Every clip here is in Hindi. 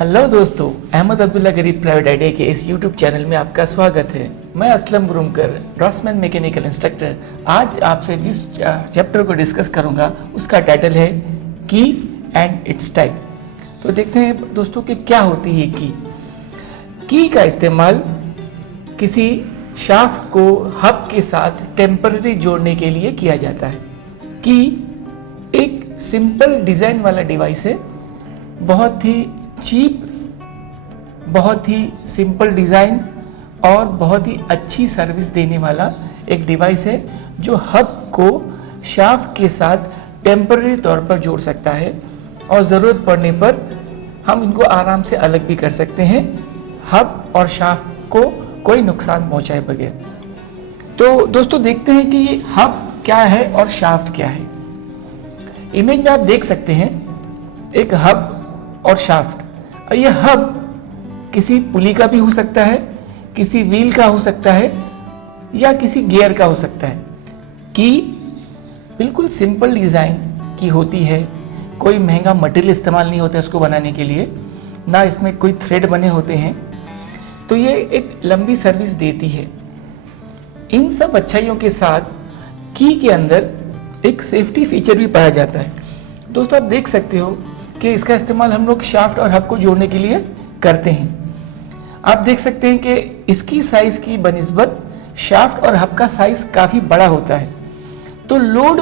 हेलो दोस्तों, अहमद अब्दुल्ला गरीब प्राइवेट आइडिया के इस यूट्यूब चैनल में आपका स्वागत है। मैं असलम गुरुमकर, ड्रॉसमैन मैकेनिकल इंस्ट्रक्टर। आज आपसे जिस चैप्टर को डिस्कस करूंगा उसका टाइटल है की एंड इट्स टाइप। तो देखते हैं दोस्तों कि क्या होती है की का इस्तेमाल किसी शाफ्ट को हब के साथ टेम्पररी जोड़ने के लिए किया जाता है। की एक सिंपल डिज़ाइन वाला डिवाइस है, बहुत ही चीप, बहुत ही सिंपल डिज़ाइन और बहुत ही अच्छी सर्विस देने वाला एक डिवाइस है जो हब को शाफ्ट के साथ टेम्पररी तौर पर जोड़ सकता है और ज़रूरत पड़ने पर हम इनको आराम से अलग भी कर सकते हैं, हब और शाफ्ट को कोई नुकसान पहुंचाए बगैर। तो दोस्तों देखते हैं कि ये हब क्या है और शाफ्ट क्या है। इमेज में आप देख सकते हैं एक हब और शाफ्ट। ये हब किसी पुली का भी हो सकता है, किसी व्हील का हो सकता है या किसी गियर का हो सकता है। की बिल्कुल सिंपल डिज़ाइन की होती है, कोई महंगा मटेरियल इस्तेमाल नहीं होता इसको बनाने के लिए, ना इसमें कोई थ्रेड बने होते हैं। तो ये एक लंबी सर्विस देती है। इन सब अच्छाइयों के साथ की के अंदर एक सेफ्टी फीचर भी पाया जाता है। दोस्तों आप देख सकते हो कि इसका इस्तेमाल हम लोग शाफ्ट और हब को जोड़ने के लिए करते हैं। आप देख सकते हैं कि इसकी साइज की बनिस्बत शाफ्ट और हब का साइज काफ़ी बड़ा होता है। तो लोड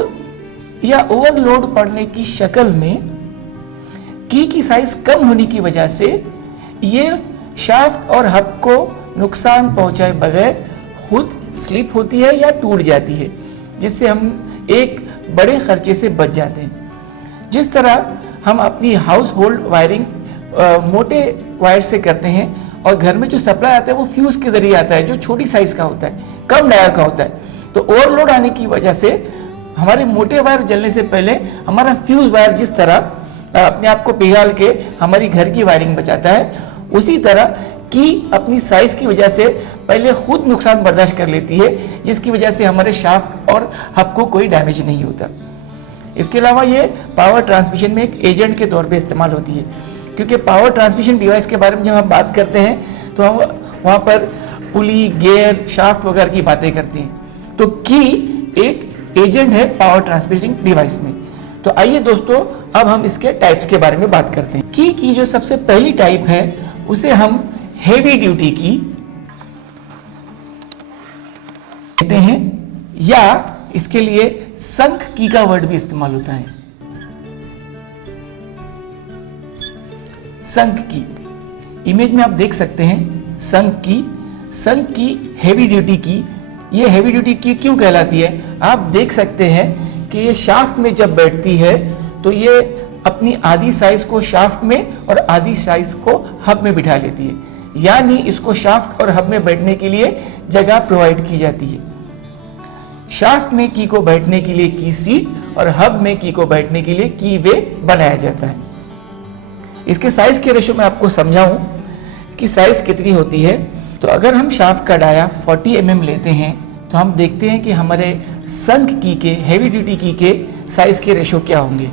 या ओवरलोड पड़ने की शक्ल में की साइज कम होने की वजह से ये शाफ्ट और हब को नुकसान पहुंचाए बगैर खुद स्लिप होती है या टूट जाती है, जिससे हम एक बड़े खर्चे से बच जाते हैं। जिस तरह हम अपनी हाउस होल्ड वायरिंग मोटे वायर से करते हैं और घर में जो सप्लाई आता है वो फ्यूज के जरिए आता है, जो छोटी साइज का होता है, कम डाया का होता है। तो ओवरलोड आने की वजह से हमारे मोटे वायर जलने से पहले हमारा फ्यूज वायर जिस तरह अपने आप को पिघाल के हमारी घर की वायरिंग बचाता है, उसी तरह की अपनी साइज की वजह से पहले खुद नुकसान बर्दाश्त कर लेती है, जिसकी वजह से हमारे शाफ्ट और हब को कोई डैमेज नहीं होता। इसके अलावा ये पावर ट्रांसमिशन में एक एजेंट के तौर पे इस्तेमाल होती है, क्योंकि पावर ट्रांसमिशन डिवाइस के बारे में जब हम बात करते हैं तो हम वहाँ पर पुली, गियर, शाफ्ट वगैरह की बातें करते हैं। तो की एक एजेंट है पावर ट्रांसमिशन डिवाइस में। तो आइए दोस्तों अब हम इसके टाइप्स के बारे में बात करते हैं। की जो सबसे पहली टाइप है उसे हम हेवी ड्यूटी की कहते हैं, या इसके लिए संक की का वर्ड भी इस्तेमाल होता है। संक की इमेज में आप देख सकते हैं संक की हेवी ड्यूटी की। ये हेवी ड्यूटी की क्यों कहलाती है? आप देख सकते हैं कि ये शाफ्ट में जब बैठती है तो ये अपनी आधी साइज को शाफ्ट में और आधी साइज को हब में बिठा लेती है, यानी इसको शाफ्ट और हब में बैठने के लिए जगह प्रोवाइड की जाती है। शाफ्ट में की को बैठने के लिए की सीट और हब में की को बैठने के लिए की वे बनाया जाता है। इसके साइज के रेशो में आपको समझाऊं कि साइज कितनी होती है। तो अगर हम शाफ्ट का डाया 40 mm लेते हैं तो हम देखते हैं कि हमारे संक की के, हेवी ड्यूटी की के साइज के रेशो क्या होंगे।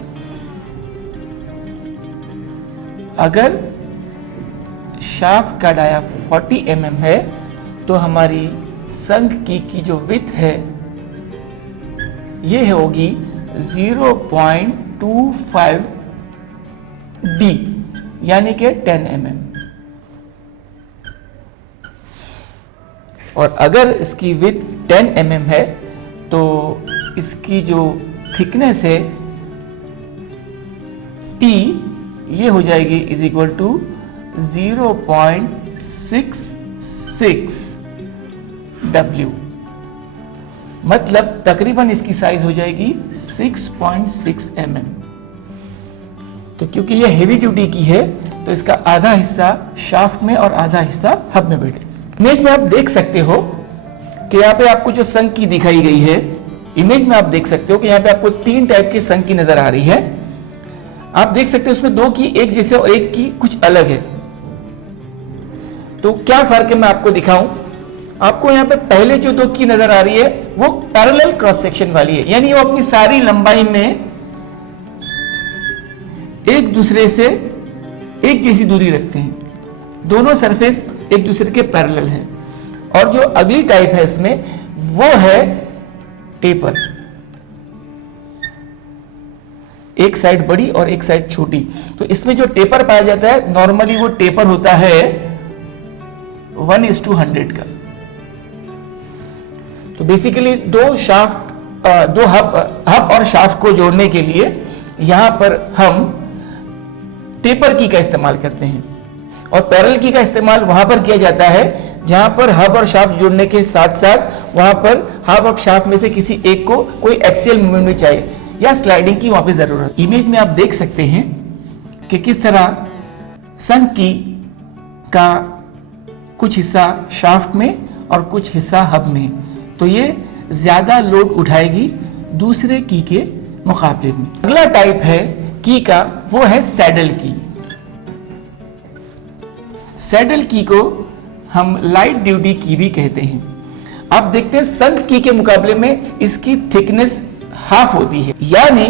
अगर शाफ्ट का डाया 40 mm है तो हमारी संक की जो विड्थ है ये होगी 0.25 D, यानी कि 10 mm। और अगर इसकी विड्थ 10 mm है तो इसकी जो थिकनेस है P ये हो जाएगी इज इक्वल टू 0.66 W, मतलब तकरीबन इसकी साइज हो जाएगी 6.6 mm। तो क्योंकि ये हेवी ड्यूटी की है तो इसका आधा हिस्सा शाफ्ट में और आधा हिस्सा हब में बैठे। इमेज में आप देख सकते हो कि यहाँ पे आपको जो संक की दिखाई गई है, इमेज में आप देख सकते हो कि यहाँ पे आपको 3 टाइप की संक की नजर आ रही है। आप देख सकते हो उसमें 2 की एक जैसे और एक की कुछ अलग है। तो क्या फर्क है मैं आपको दिखाऊं। आपको यहाँ पे पहले जो 2 की नजर आ रही है वो पैरेलल क्रॉस सेक्शन वाली है, यानी वो अपनी सारी लंबाई में एक दूसरे से एक जैसी दूरी रखते हैं, दोनों सरफेस एक दूसरे के पैरेलल हैं। और जो अगली टाइप है इसमें वो है टेपर, एक साइड बड़ी और एक साइड छोटी। तो इसमें जो टेपर पाया जाता है नॉर्मली वो टेपर होता है 1:100 का। तो बेसिकली दो हब और शाफ्ट को जोड़ने के लिए यहां पर हम टेपर की का इस्तेमाल करते हैं, और पैरेलल की का इस्तेमाल वहां पर किया जाता है जहां पर हब और शाफ्ट जुड़ने के साथ साथ वहां पर हब और शाफ्ट में से किसी एक को कोई एक्सियल मूवमेंट भी चाहिए या स्लाइडिंग की वहां पे जरूरत। इमेज में आप देख सकते हैं कि किस तरह संघ की का कुछ हिस्सा शाफ्ट में और कुछ हिस्सा हब में, तो ये ज्यादा लोड उठाएगी दूसरे की के मुकाबले में। अगला टाइप है की का, वो है सैडल की। सैडल की को हम लाइट ड्यूटी की भी कहते हैं। आप देखते हैं संघ की के मुकाबले में इसकी थिकनेस हाफ होती है, यानी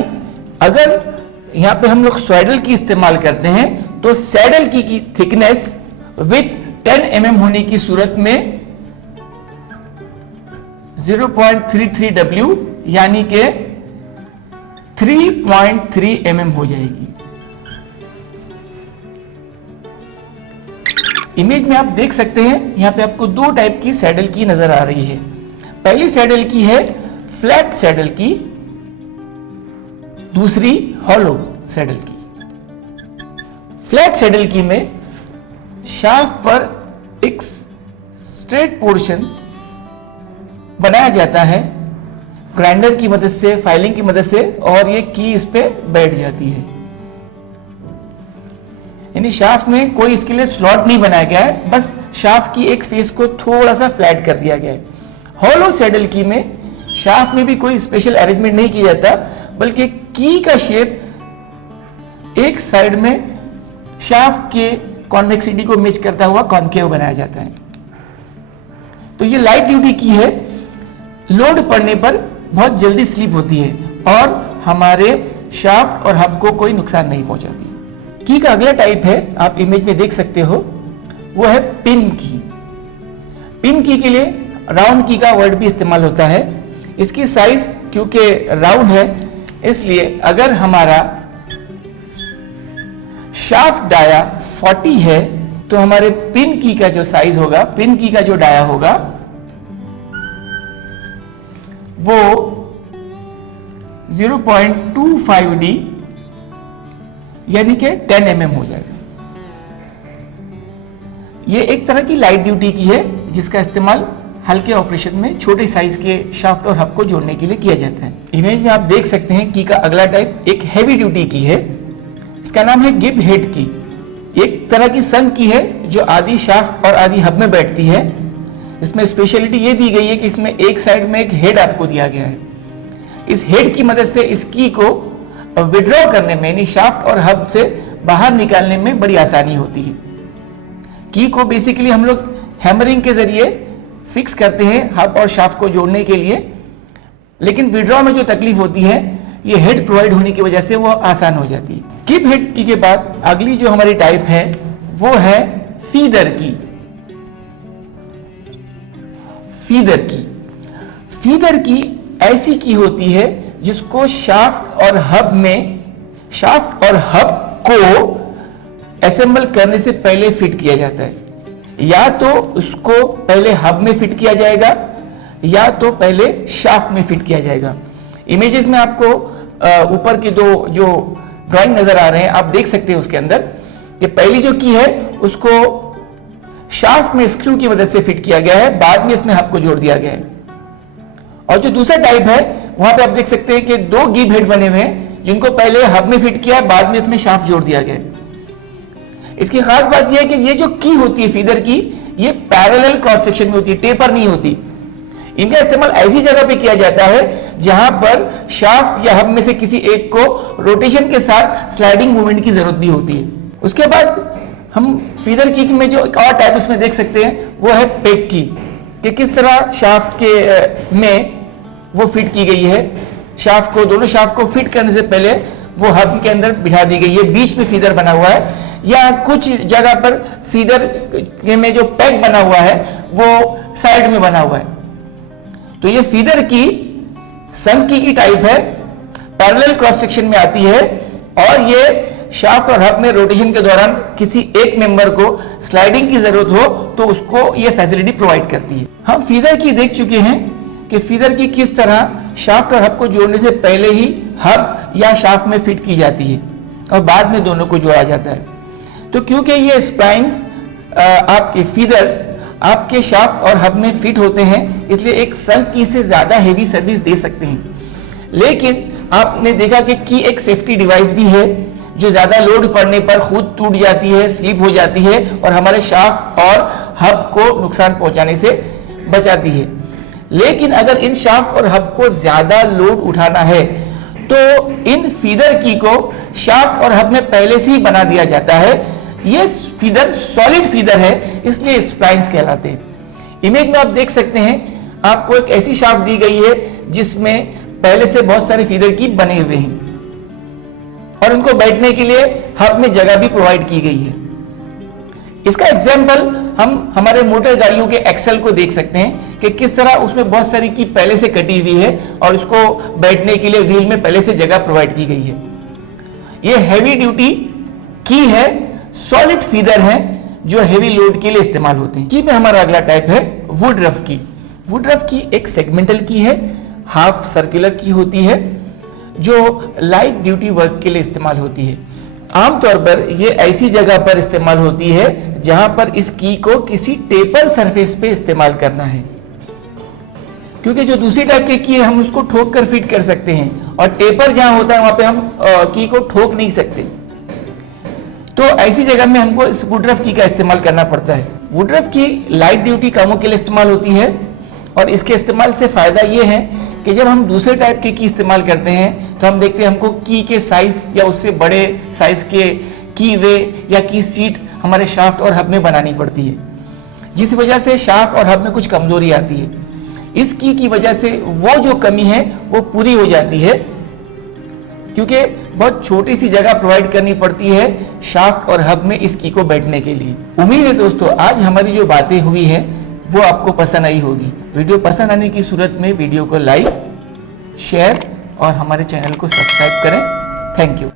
अगर यहां पे हम लोग सैडल की इस्तेमाल करते हैं तो सैडल की थिकनेस विथ 10 mm होने की सूरत में 0.33W यानी के 3.3 mm हो जाएगी। इमेज में आप देख सकते हैं यहां पे आपको दो टाइप की सैडल की नजर आ रही है। पहली सैडल की है फ्लैट सैडल की, दूसरी हॉलो सैडल की। फ्लैट सैडल की में शाफ्ट पर एक स्ट्रेट पोर्शन बनाया जाता है ग्राइंडर की मदद से, फाइलिंग की मदद से, और ये की इस पे बैठ जाती है। यानी शाफ्ट में कोई इसके लिए स्लॉट नहीं बनाया गया है, बस शाफ्ट की एक फेस को थोड़ा सा फ्लैट कर दिया गया है। हॉलो सैडल की में शाफ्ट में भी कोई स्पेशल अरेंजमेंट नहीं किया जाता, बल्कि की का शेप एक साइड में शाफ्ट के कॉन्वेक्सिटी को मैच करता हुआ कॉन्केव बनाया जाता है। तो ये लाइट ड्यूटी की है, लोड पड़ने पर बहुत जल्दी स्लिप होती है और हमारे शाफ्ट और हब को कोई नुकसान नहीं पहुंचाती। की का अगला टाइप है, आप इमेज में देख सकते हो, वो है पिन की। पिन की के लिए राउंड की का वर्ड भी इस्तेमाल होता है। इसकी साइज क्योंकि राउंड है इसलिए अगर हमारा शाफ्ट डाया 40 है तो हमारे पिन की का जो साइज होगा, पिन की का जो डाया होगा वो 0.25D यानी कि 10 mm हो जाएगा। ये एक तरह की लाइट ड्यूटी की है जिसका इस्तेमाल हल्के ऑपरेशन में छोटे साइज के शाफ्ट और हब को जोड़ने के लिए किया जाता है। इमेज में आप देख सकते हैं की का अगला टाइप एक हैवी ड्यूटी की है। इसका नाम है गिब हेड की। एक तरह की संघ की है जो आधी शाफ्ट और आधी हब में बैठती है। इसमें स्पेशलिटी ये दी गई है कि इसमें एक साइड में एक हेड आपको दिया गया है। इस हेड की मदद से इस की को विड्रॉ करने में, यानी शाफ्ट और हब से बाहर निकालने में बड़ी आसानी होती है। की को बेसिकली हम लोग हैमरिंग के जरिए फिक्स करते हैं हब और शाफ्ट को जोड़ने के लिए, लेकिन विड्रॉ में जो तकलीफ होती है ये हेड प्रोवाइड होने की वजह से वो आसान हो जाती है। गिब हेड की के बाद अगली जो हमारी टाइप है वो है फीदर की। फीदर की, फीदर की ऐसी की होती है जिसको शाफ्ट और हब में, शाफ्ट और हब को असेंबल करने से पहले फिट किया जाता है। या तो उसको पहले हब में फिट किया जाएगा या तो पहले शाफ्ट में फिट किया जाएगा। इमेजेस में आपको ऊपर के दो जो ड्राइंग नजर आ रहे हैं आप देख सकते हैं उसके अंदर कि पहली जो की है उसको शाफ्ट में स्क्रू की मदद से फिट किया गया है, बाद में इसमें हब को जोड़ दिया गया है। और जो दूसरा टाइप है वहां पे आप देख सकते हैं कि दो गिब हेड बने हुए हैं जिनको पहले हब में फिट किया है, बाद में इसमें शाफ्ट जोड़ दिया गया है। इसकी खास बात यह है कि ये जो की होती है फीदर की, ये पैरेलल क्रॉस सेक्शन में होती है, टेपर नहीं होती। इनका इस्तेमाल ऐसी जगह पे किया जाता है जहां पर शाफ्ट या हब में से किसी एक को रोटेशन के साथ स्लाइडिंग मूवमेंट की जरूरत भी होती है। उसके बाद हम फीदर की में जो एक और टाइप उसमें देख सकते हैं वो है पेग की, कि किस तरह शाफ्ट के में वो फिट की गई है। शाफ्ट को, दोनों शाफ्ट को फिट करने से पहले वो हब के अंदर बिठा दी गई है, बीच में फीदर बना हुआ है। या कुछ जगह पर फीडर में जो पैक बना हुआ है वो साइड में बना हुआ है। तो ये फीडर की संक की टाइप है, पैरेलल क्रॉस सेक्शन में आती है और ये शाफ्ट और हब में रोटेशन के दौरान किसी एक मेंबर को स्लाइडिंग की जरूरत हो तो उसको ये फैसिलिटी प्रोवाइड करती है। हम फीडर की देख चुके हैं कि फीडर की किस तरह शाफ्ट और हब को जोड़ने से पहले ही हब या शाफ्ट में फिट की जाती है और बाद में दोनों को जोड़ा जाता है। तो क्योंकि ये स्प्लाइंस आपके फीडर आपके शाफ्ट और हब में फिट होते हैं, इसलिए एक संक की से ज्यादा हेवी सर्विस दे सकते हैं। लेकिन आपने देखा कि की एक सेफ्टी डिवाइस भी है जो ज्यादा लोड पड़ने पर खुद टूट जाती है, स्लिप हो जाती है और हमारे शाफ्ट और हब को नुकसान पहुंचाने से बचाती है। लेकिन अगर इन शाफ्ट और हब को ज्यादा लोड उठाना है तो इन फीडर की को शाफ्ट और हब में पहले से ही बना दिया जाता है। ये फीडर सॉलिड फीडर है, इसलिए स्प्लाइंस कहलाते हैं। इमेज में आप देख सकते हैं, आपको एक ऐसी शाफ्ट दी गई है जिसमें पहले से बहुत सारे फीडर की बने हुए हैं और उनको बैठने के लिए हब में जगह भी प्रोवाइड की गई है। इसका एग्जाम्पल हम हमारे मोटर गाड़ियों के एक्सल को देख सकते हैं कि किस तरह उसमें बहुत सारी की पहले से कटी हुई है और उसको बैठने के लिए व्हील में पहले से जगह प्रोवाइड की गई है। ये हैवी ड्यूटी की है, सॉलिड फीडर है जो हेवी लोड के लिए इस्तेमाल होते हैं। की में हमारा अगला टाइप है वुड रफ की। वुड रफ की एक सेगमेंटल की है, हाफ सर्कुलर की होती है जो लाइट ड्यूटी वर्क के लिए इस्तेमाल होती है। आमतौर पर यह ऐसी जगह पर इस्तेमाल होती है जहां पर इस की को किसी टेपर सरफेस पे इस्तेमाल करना है, क्योंकि जो दूसरी टाइप की है हम उसको ठोक कर फिट कर सकते हैं और टेपर जहां होता है वहां पे हम की को ठोक नहीं सकते। तो ऐसी जगह में हमको इस वुडरफ की का इस्तेमाल करना पड़ता है। वुडरफ की लाइट ड्यूटी कामों के लिए इस्तेमाल होती है और इसके इस्तेमाल से फायदा ये है कि जब हम दूसरे टाइप के की इस्तेमाल करते हैं तो हम देखते हैं हमको की के साइज या उससे बड़े साइज के की वे या की सीट हमारे शाफ्ट और हब में बनानी पड़ती है, जिस वजह से शाफ्ट और हब में कुछ कमजोरी आती है। इस की वजह से वो जो कमी है वो पूरी हो जाती है, क्योंकि बहुत छोटी सी जगह प्रोवाइड करनी पड़ती है शाफ्ट और हब में इस की को बैठने के लिए। उम्मीद है दोस्तों आज हमारी जो बातें हुई है वो आपको पसंद आई होगी। वीडियो पसंद आने की सूरत में वीडियो को लाइक, शेयर और हमारे चैनल को सब्सक्राइब करें। Thank you.